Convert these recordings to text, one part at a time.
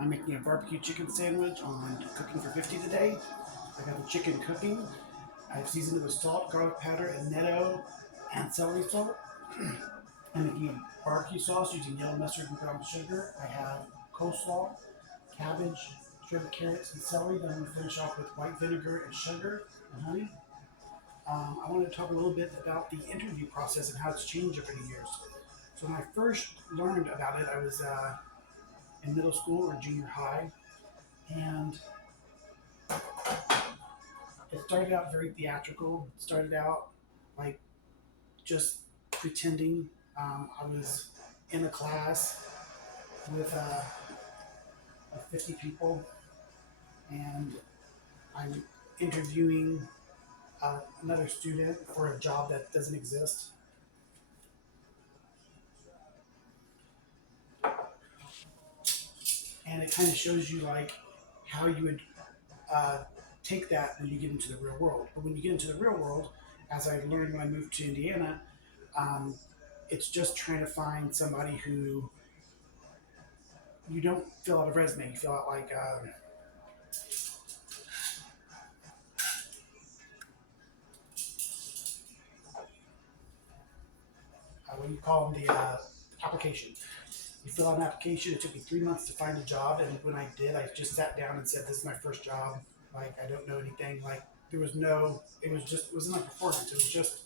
I'm making a barbecue chicken sandwich on Cooking for 50 today. I got the chicken cooking. I've seasoned it with salt, garlic powder, annetto, and celery salt. I'm making a barbecue sauce using yellow mustard and brown sugar. I have coleslaw, cabbage, shredded carrots, and celery. Then I'm going to finish off with white vinegar and sugar and honey. I wanted to talk a little bit about the interview process and how it's changed over the years. So when I first learned about it, I was in middle school or junior high, and it started out very theatrical. It started out like just pretending I was in a class with 50 people, and I'm interviewing another student for a job that doesn't exist. And it kind of shows you like how you would uh, take that when you get into the real world. But when you get into the real world, as I learned when I moved to Indiana, um, it's just trying to find somebody who you don't fill out a resume. You fill out like what do you call them? The application. You fill out an application. It took me 3 months to find a job, and when I did, I just sat down and said, "This is my first job. Like I don't know anything. Like there was no. It was just. It wasn't like performance. It was just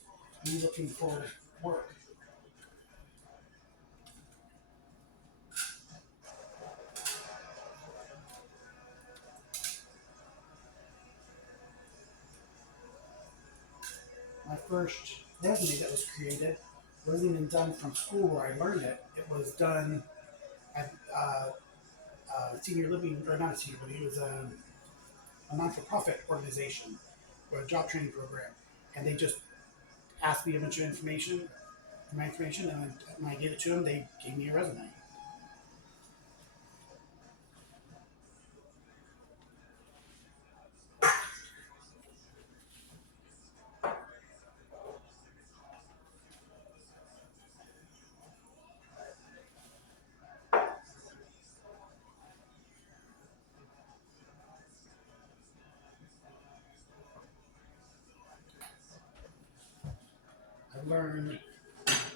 me looking for work." My first resume that was created wasn't even done from school where I learned it. It was done at senior living, or not a senior living. It was a non-for-profit organization or a job training program, and they just asked me a bunch of information, my information, and when I gave it to them, they gave me a resume. I learned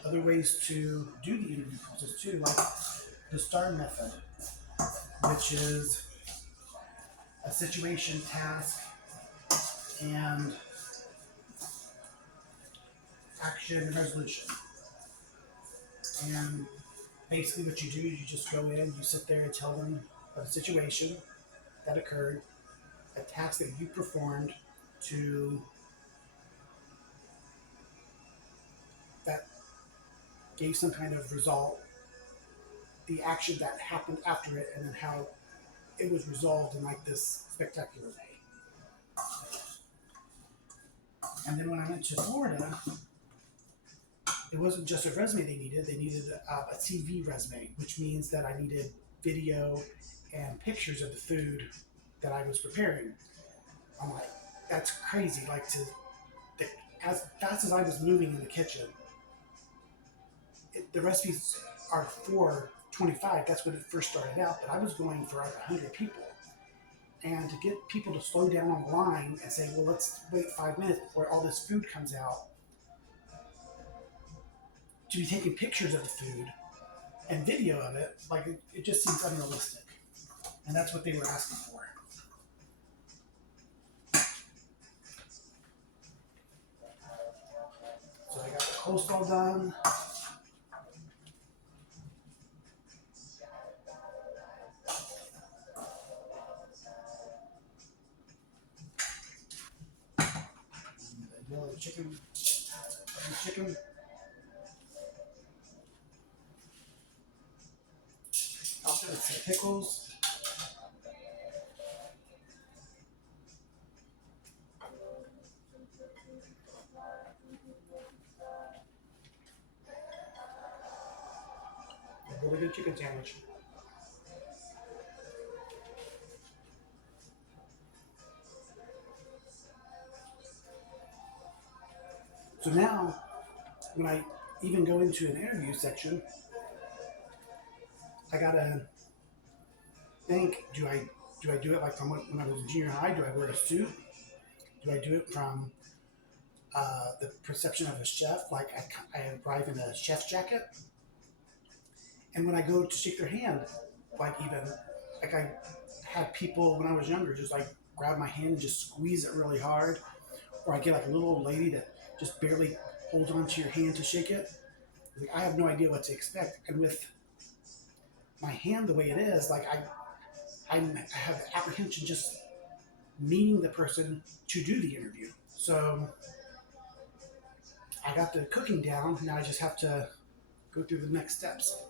other ways to do the interview process too, like the STAR method, which is a situation, task, and action and resolution. And basically, what you do is you just go in, you sit there and tell them a situation that occurred, a task that you performed to that gave some kind of result, the action that happened after it, and then how it was resolved in like this spectacular way. And then when I went to Florida, it wasn't just a resume they needed a CV resume, which means that I needed video and pictures of the food that I was preparing. I'm like, that's crazy. Like as fast as I was moving in the kitchen, the recipes are for 25. That's when it first started out, but I was going for like 100 people. And to get people to slow down on the line and say, well, let's wait 5 minutes before all this food comes out, to be taking pictures of the food and video of it, like it just seems unrealistic. And that's what they were asking for. So I got the coleslaw done. The yellow chicken, topped it with some pickles. A really good chicken sandwich. So now, when I even go into an interview section, I gotta think, do I do it like from when I was in junior high? Do I wear a suit? Do I do it from the perception of a chef? Like I arrive in a chef's jacket, and when I go to shake their hand, like even like I had people when I was younger just like grab my hand and just squeeze it really hard, or I get like a little old lady that just barely holds onto your hand to shake it. Like I have no idea what to expect, and with my hand the way it is, like I have apprehension just meeting the person to do the interview. So I got the cooking down. Now I just have to go through the next steps.